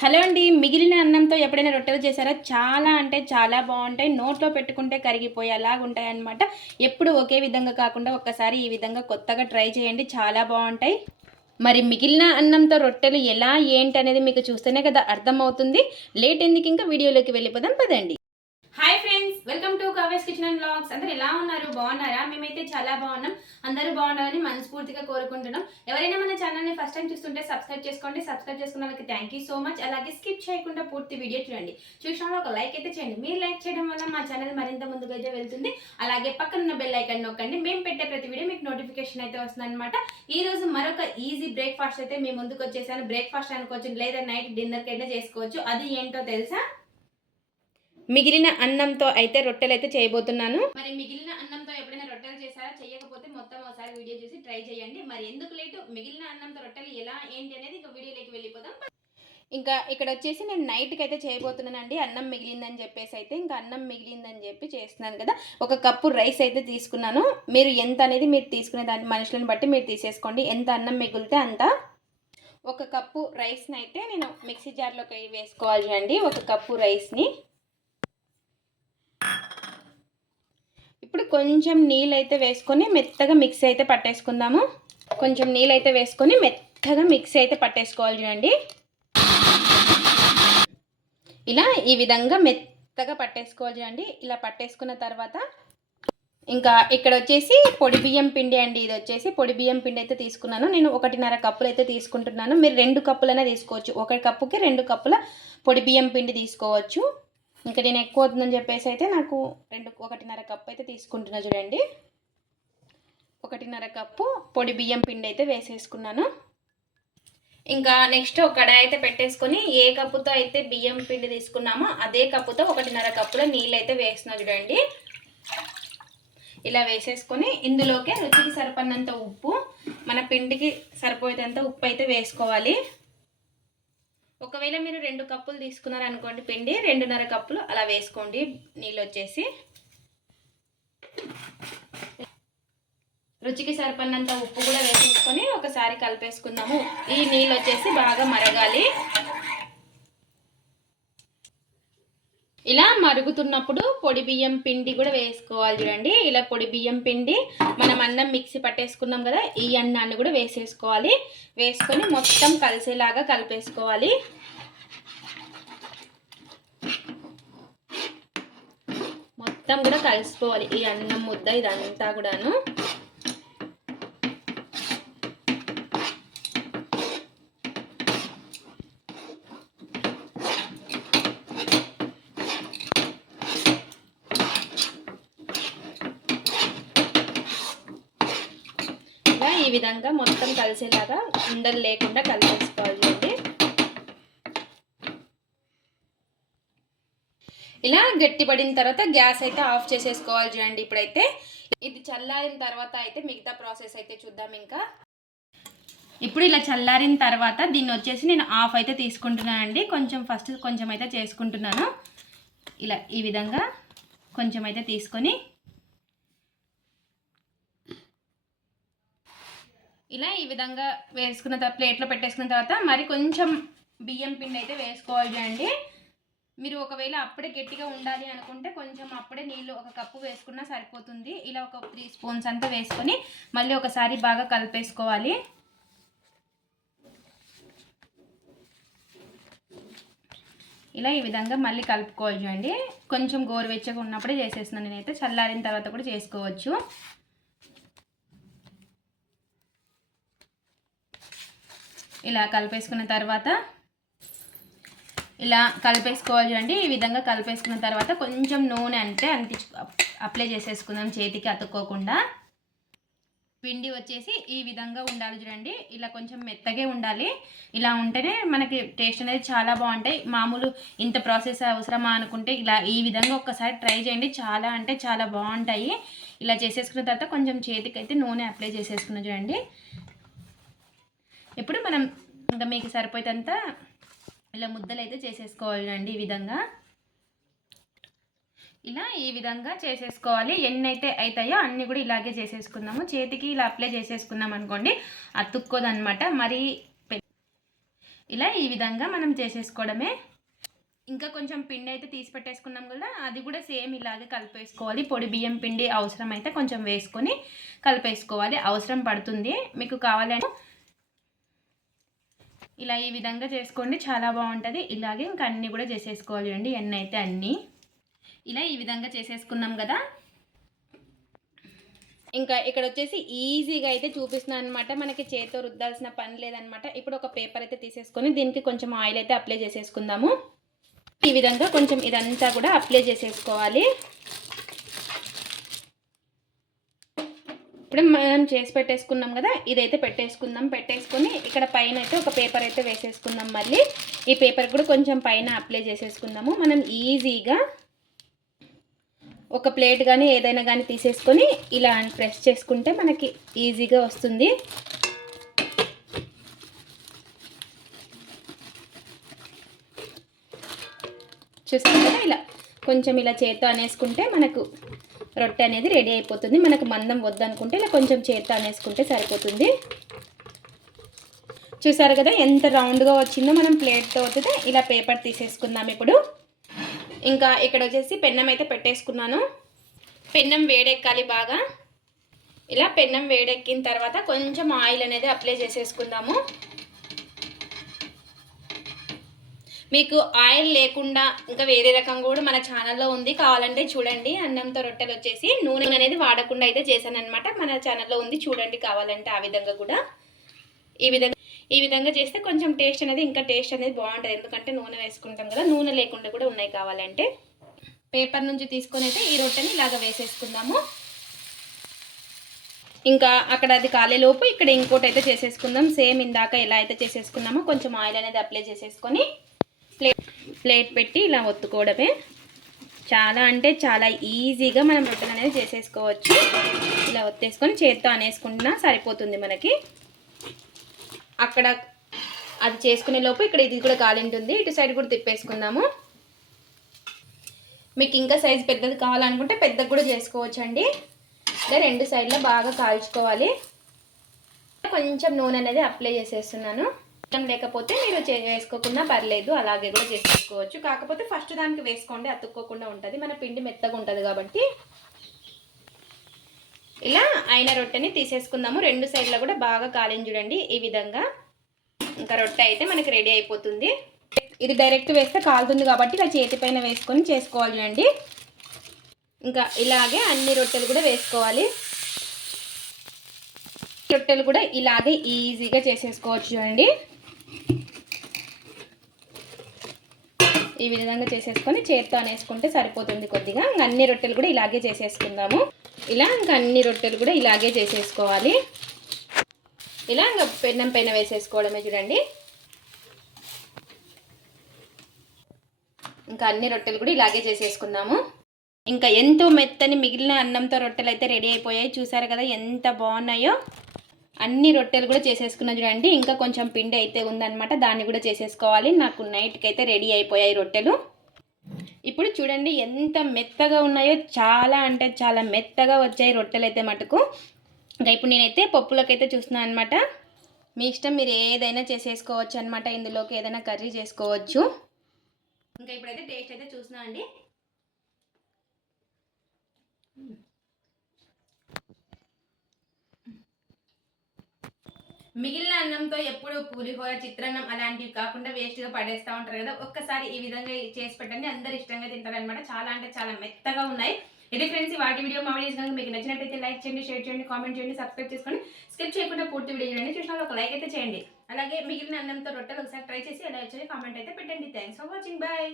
Hello అండి మిగిలిన అన్నంతో ఎప్పుడైనా రొట్టెలు చేశారా? చాలా అంటే చాలా బాగుంటాయి. నోట్లో పెట్టుకుంటే కరిగిపోయేలాగా ఉంటాయి అన్నమాట ఎప్పుడు ఒకే విధంగా కాకుండా ఒక్కసారి ఈ విధంగా కొత్తగా ట్రై చేయండి. చాలా బాగుంటాయి. మరి మిగిలిన అన్నంతో రొట్టెలు ఎలా ఏంటి అనేది మీకు చూస్తేనే కదా అర్థమవుతుంది. లేట్ ఎందుకు ఇంకా వీడియోలోకి వెళ్ళిపోదాం. పదండి. Hi friends welcome to Kave's kitchen and blogs అందరు ఎలా ఉన్నారు? బాగున్నారా? మేమైతే చాలా బాగున్నాం. అందరూ బాగున్నారని మనస్ఫూర్తిగా కోరుకుంటున్నాం. ఎవరైనా మన ఛానల్ని ఫస్ట్ టైం చూస్తుంటే సబ్స్క్రైబ్ చేసుకోండి. సబ్స్క్రైబ్ చేసుకున్న వాళ్ళకి థ్యాంక్ యూ సో మచ్ అలాగే స్కిప్ చేయకుండా పూర్తి వీడియో చూడండి. చూసిన ఒక లైక్ అయితే చేయండి. మీరు లైక్ చేయడం వల్ల మా ఛానల్ మరింత ముందుకు అయితే వెళ్తుంది. అలాగే పక్కన ఉన్న బెల్ ఐకాన్ నొక్కండి. మేము పెట్టే ప్రతి వీడియో మీకు నోటిఫికేషన్ అయితే వస్తుంది అనమాట ఈ రోజు మరొక ఈజీ బ్రేక్ఫాస్ట్ అయితే మేము ముందుకు వచ్చేసాను బ్రేక్ఫాస్ట్ అనుకోవచ్చు లేదా నైట్ డిన్నర్కి అయితే చేసుకోవచ్చు. అది ఏంటో తెలుసా? మిగిలిన అన్నంతో అయితే రొట్టెలు అయితే చేయబోతున్నాను. మరి మిగిలిన అన్నంతో ఎప్పుడైనా రొట్టెలు చేశారా? చేయకపోతే మొత్తం ఒకసారి వీడియో చూసి ట్రై చేయండి. మరి ఎందుకు లేటు? మిగిలిన అన్నంతో రొట్టెలు ఎలా? ఏంటి అనేది ఇంకా వీడియోలోకి వెళ్ళిపోదాం. ఇంకా ఇక్కడ వచ్చేసి నేను నైట్కి అయితే చేయబోతున్నానండి. అన్నం మిగిలిందని చెప్పేసి అయితే ఇంకా అన్నం మిగిలిందని చెప్పి చేస్తున్నాను కదా. ఒక కప్పు రైస్ అయితే తీసుకున్నాను. మీరు ఎంత అనేది మీరు తీసుకునే దాని మనుషులను బట్టి మీరు తీసేసుకోండి. ఎంత అన్నం మిగిలితే అంత. ఒక కప్పు రైస్ని అయితే నేను మిక్సీ జార్లోకి వేసుకోవాలి అండి. ఒక కప్పు రైస్ని. ఇప్పుడు కొంచెం నీళ్ళు అయితే వేసుకొని మెత్తగా మిక్స్ అయితే పట్టేసుకుందాము. కొంచెం నీళ్ళు అయితే వేసుకొని మెత్తగా మిక్స్ అయితే పట్టేసుకోవాలి చూడండి. ఇలా ఈ విధంగా మెత్తగా పట్టేసుకోవాలి చూడండి. ఇలా పట్టేసుకున్న తర్వాత ఇంకా ఇక్కడ వచ్చేసి పొడి బియ్యం పిండి అండి. ఇది వచ్చేసి పొడి బియ్యం పిండి అయితే తీసుకున్నాను. నేను ఒకటిన్నర కప్పులు అయితే తీసుకుంటున్నాను. మీరు రెండు కప్పులైనా తీసుకోవచ్చు. ఒక కప్పుకి రెండు కప్పుల పొడి బియ్యం పిండి తీసుకోవచ్చు. ఇంకా నేను ఎక్కువ అవుతుందని చెప్పేసి అయితే నాకు రెండు ఒకటిన్నర కప్పు అయితే తీసుకుంటున్నా చూడండి. ఒకటిన్నర కప్పు పొడి బియ్యం పిండి అయితే వేసేసుకున్నాను. ఇంకా నెక్స్ట్ ఒక కడాయి అయితే పెట్టేసుకొని ఏ కప్పుతో అయితే బియ్యం పిండి తీసుకున్నామో అదే కప్పుతో ఒకటిన్నర కప్పులో నీళ్ళు అయితే వేస్తున్నా చూడండి. ఇలా వేసేసుకొని ఇందులోకి రుచికి సరిపడినంత ఉప్పు మన పిండికి సరిపోయేంత ఉప్పు అయితే వేసుకోవాలి. ఒకవేళ మీరు రెండు కప్పులు తీసుకున్నారనుకోండి పిండి రెండున్నర కప్పులు అలా వేసుకోండి. నీళ్ళు వచ్చేసి రుచికి సరిపడినంత ఉప్పు కూడా వేసేసుకొని ఒకసారి కలిపేసుకుందాము. ఈ నీళ్ళు వచ్చేసి బాగా మరగాలి. ఇలా మరుగుతున్నప్పుడు పొడి బియ్యం పిండి కూడా వేసుకోవాలి చూడండి. ఇలా పొడి బియ్యం పిండి మనం అన్నం మిక్సీ పట్టేసుకున్నాం కదా ఈ అన్నాన్ని కూడా వేసేసుకోవాలి. వేసుకొని మొత్తం కలిసేలాగా కలిపేసుకోవాలి. మొత్తం కూడా కలిసిపోవాలి ఈ అన్నం ముద్ద ఇదంతా కూడాను ఇలా ఈ విధంగా మొత్తం కలిసేలాగా ఉండలు లేకుండా కలిపేసుకోవాలి చూడండి ఇలా గట్టిపడిన తర్వాత గ్యాస్ అయితే ఆఫ్ చేసేసుకోవాలి చూడండి ఇప్పుడైతే. ఇది చల్లారిన తర్వాత అయితే మిగతా ప్రాసెస్ అయితే చూద్దాం ఇంకా. ఇప్పుడు ఇలా చల్లారిన తర్వాత దీన్ని వచ్చేసి నేను ఆఫ్ అయితే తీసుకుంటున్నానండి. కొంచెం ఫస్ట్ కొంచెం అయితే చేసుకుంటున్నాను. ఇలా ఈ విధంగా కొంచెం అయితే తీసుకొని ఇలా ఈ విధంగా వేసుకున్న తర్వాత ప్లేట్లో పెట్టేసుకున్న తర్వాత మరి కొంచెం బియ్యం పిండి అయితే వేసుకోవాలి చూడండి మీరు ఒకవేళ అప్పుడే గట్టిగా ఉండాలి అనుకుంటే కొంచెం అప్పుడే నీళ్ళు ఒక కప్పు వేసుకున్నా సరిపోతుంది. ఇలా ఒక త్రీ స్పూన్స్ అంతా వేసుకొని మళ్ళీ ఒకసారి బాగా కలిపేసుకోవాలి. ఇలా ఈ విధంగా మళ్ళీ కలుపుకోవాలి చూడండి కొంచెం గోరువెచ్చగా ఉన్నప్పుడే చేసేస్తున్నాను నేనైతే. చల్లారిన తర్వాత కూడా చేసుకోవచ్చు. ఇలా కలిపేసుకున్న తర్వాత ఇలా కలిపేసుకోవాలి చూడండి. ఈ విధంగా కలిపేసుకున్న తర్వాత కొంచెం నూనె అంటే అంటించు అప్లై చేసేసుకుందాం చేతికి అతుక్కోకుండా. పిండి వచ్చేసి ఈ విధంగా ఉండాలి చూడండి. ఇలా కొంచెం మెత్తగే ఉండాలి. ఇలా ఉంటేనే మనకి టేస్ట్ అనేది చాలా బాగుంటాయి. మామూలు ఇంత ప్రాసెస్ అవసరమా అనుకుంటే ఇలా ఈ విధంగా ఒక్కసారి ట్రై చేయండి. చాలా అంటే చాలా బాగుంటాయి. ఇలా చేసేసుకున్న తర్వాత కొంచెం చేతికి అయితే నూనె అప్లై చేసేసుకున్న చూడండి. ఇప్పుడు మనం ఇంకా మీకు సరిపోయేంత ఇలా ముద్దలు అయితే చేసేసుకోవాలండి ఈ విధంగా. ఇలా ఈ విధంగా చేసేసుకోవాలి. ఎన్ని అయితే అవుతాయో అన్ని కూడా ఇలాగే చేసేసుకుందాము. చేతికి ఇలా అప్లై చేసేసుకున్నాం అనుకోండి అతుక్కోదనమాట మరి ఇలా ఈ విధంగా మనం చేసేసుకోవడమే. ఇంకా కొంచెం పిండి అయితే తీసి పెట్టేసుకున్నాం కదా అది కూడా సేమ్ ఇలాగే కలిపేసుకోవాలి. పొడి బియ్యం పిండి అవసరం అయితే కొంచెం వేసుకొని కలిపేసుకోవాలి. అవసరం పడుతుంది. మీకు కావాలంటే ఇలా ఈ విధంగా చేసుకోండి చాలా బాగుంటుంది. ఇలాగే ఇంకా అన్నీ కూడా చేసేసుకోవాలి అండి ఎన్ని అయితే అన్నీ. ఇలా ఈ విధంగా చేసేసుకున్నాం కదా. ఇంకా ఇక్కడ వచ్చేసి ఈజీగా అయితే చూపిస్తున్నాను అనమాట మనకి చేతితో రుద్దాల్సిన పని లేదనమాట ఇప్పుడు ఒక పేపర్ అయితే తీసేసుకొని దీనికి కొంచెం ఆయిల్ అయితే అప్లై చేసేసుకుందాము. ఈ విధంగా కొంచెం ఇదంతా కూడా అప్లై చేసేసుకోవాలి. ఇప్పుడు మనం చేసి పెట్టేసుకున్నాం కదా ఇదైతే పెట్టేసుకుందాం. పెట్టేసుకొని ఇక్కడ పైన అయితే ఒక పేపర్ అయితే వేసేసుకుందాం మళ్ళీ. ఈ పేపర్ కూడా కొంచెం పైన అప్లై చేసేసుకుందాము. మనం ఈజీగా ఒక ప్లేట్ కానీ ఏదైనా కానీ తీసేసుకొని ఇలా ప్రెస్ చేసుకుంటే మనకి ఈజీగా వస్తుంది. చూస్తుంది ఇలా కొంచెం ఇలా చేత్తో అనేసుకుంటే మనకు రొట్టె అనేది రెడీ అయిపోతుంది. మనకు మందం వద్దనుకుంటే ఇలా కొంచెం చేత్తో అనేసుకుంటే సరిపోతుంది. చూసారు కదా ఎంత రౌండ్గా వచ్చిందో మనం ప్లేట్తో వస్తే ఇలా పేపర్ తీసేసుకుందాం ఇప్పుడు. ఇంకా ఇక్కడ వచ్చేసి పెన్నం అయితే పెట్టేసుకున్నాను. పెన్నం వేడెక్కాలి బాగా. ఇలా పెన్నం వేడెక్కిన తర్వాత కొంచెం ఆయిల్ అనేది అప్లై చేసేసుకుందాము. మీకు ఆయిల్ లేకుండా ఇంకా వేరే రకం కూడా మన ఛానల్లో ఉంది. కావాలంటే చూడండి. అన్నంతో రొట్టెలు వచ్చేసి నూనె అనేది వాడకుండా అయితే చేశాను అనమాట మన ఛానల్లో ఉంది. చూడండి కావాలంటే ఆ విధంగా కూడా. ఈ విధంగా ఈ విధంగా చేస్తే కొంచెం టేస్ట్ అనేది ఇంకా టేస్ట్ అనేది బాగుంటుంది. ఎందుకంటే నూనె వేసుకుంటాం కదా నూనె లేకుండా కూడా ఉన్నాయి కావాలంటే. పేపర్ నుంచి తీసుకొని అయితే ఈ రొట్టెని ఇలాగ వేసేసుకుందాము. ఇంకా అక్కడ అది కాలేలోపు ఇక్కడ ఇంకోటి అయితే చేసేసుకుందాం. సేమ్ ఇందాక ఎలా అయితే చేసేసుకున్నామో కొంచెం ఆయిల్ అనేది అప్లై చేసేసుకొని ప్లేట్ ప్లేట్ పెట్టి ఇలా ఒత్తుకోవడమే. చాలా అంటే చాలా ఈజీగా మనం రొట్టెలు అనేది చేసేసుకోవచ్చు. ఇలా ఒత్తేసుకొని చేత్తో అనేసుకుంటున్నా సరిపోతుంది మనకి. అక్కడ అది చేసుకునే లోపు ఇక్కడ ఇది కూడా కాలింటుంది ఇటు సైడ్ కూడా తిప్పేసుకుందాము. మీకు ఇంకా సైజు పెద్దది కావాలనుకుంటే పెద్దది కూడా చేసుకోవచ్చు అండి ఇలా రెండు సైడ్లో బాగా కాల్చుకోవాలి. కొంచెం నూనె అనేది అప్లై చేసేస్తున్నాను. ఇష్టం లేకపోతే మీరు చే వేసుకోకుండా పర్లేదు అలాగే కూడా చేసుకోవచ్చు కాకపోతే ఫస్ట్ దానికి వేసుకోండి అతుక్కోకుండా ఉంటుంది. మన పిండి మెత్తగా ఉంటుంది కాబట్టి. ఇలా అయిన రొట్టెని తీసేసుకుందాము. రెండు సైడ్లో కూడా బాగా కాలించి చూడండి ఈ విధంగా. ఇంకా రొట్టె అయితే మనకి రెడీ అయిపోతుంది. ఇది డైరెక్ట్ వేస్తే కాలుతుంది కాబట్టి ఇలా చేతి పైన వేసుకొని చేసుకోవాలి చూడండి. ఇంకా ఇలాగే అన్ని రొట్టెలు కూడా వేసుకోవాలి. రొట్టెలు కూడా ఇలాగే ఈజీగా చేసేసుకోవచ్చు చూడండి. ఈ విధంగా చేసేసుకొని చేత్తో అనేసుకుంటే సరిపోతుంది కొద్దిగా. ఇంకా అన్ని రొట్టెలు కూడా ఇలాగే చేసేసుకుందాము. ఇలా ఇంకా అన్ని రొట్టెలు కూడా ఇలాగే చేసేసుకోవాలి. ఇలా ఇంకా పెన్నం పైన వేసేసుకోవడమే చూడండి. ఇంకా అన్ని రొట్టెలు కూడా ఇలాగే చేసేసుకుందాము. ఇంకా ఎంతో మెత్తని మిగిలిన అన్నంతో రొట్టెలు అయితే రెడీ అయిపోయాయి. చూసారు కదా ఎంత బాగున్నాయో. అన్ని రొట్టెలు కూడా చేసేసుకున్నా చూడండి. ఇంకా కొంచెం పిండి అయితే ఉందన్నమాట. దాన్ని కూడా చేసేసుకోవాలి. నాకు నైట్కి అయితే రెడీ అయిపోయాయి రొట్టెలు. ఇప్పుడు చూడండి ఎంత మెత్తగా ఉన్నాయో చాలా అంటే చాలా మెత్తగా వచ్చాయి రొట్టెలు అయితే మటుకు. ఇంకా ఇప్పుడు నేనైతే పప్పులోకైతే చూస్తున్నాను అనమాట మీ ఇష్టం మీరు ఏదైనా చేసేసుకోవచ్చు అనమాట ఇందులోకి ఏదైనా కర్రీ చేసుకోవచ్చు. ఇంకా ఇప్పుడైతే టేస్ట్ అయితే చూస్తున్నా అండి. మిగిలిన అన్నంతో ఎప్పుడు పులిహోర చిత్రాన్నం అలాంటివి కాకుండా వేస్ట్గా పడేస్తూ ఉంటారు కదా ఒక్కసారి ఈ విధంగా చేసి పెట్టండి. అందరు ఇష్టంగా తింటారనమాట చాలా అంటే చాలా మెత్తగా ఉన్నాయి. ఇది ఫ్రెండ్స్ వాటి వీడియో మా వీడియోస్ కనుక మీకు నచ్చినట్టయితే లైక్ చేయండి షేర్ చేయండి కామెంట్ చేయండి సబ్స్క్రైబ్ చేసుకొని స్కిప్ చేయకుండా పూర్తి వీడియో చూడండి. చూసిన ఒక లైక్ అయితే చేయండి. అలాగే మిగిలిన అన్నంతో రొట్టెలు ఒకసారి ట్రై చేసి ఎలా వచ్చాయో కామెంట్ అయితే పెట్టండి. Thanks for watching. బాయ్.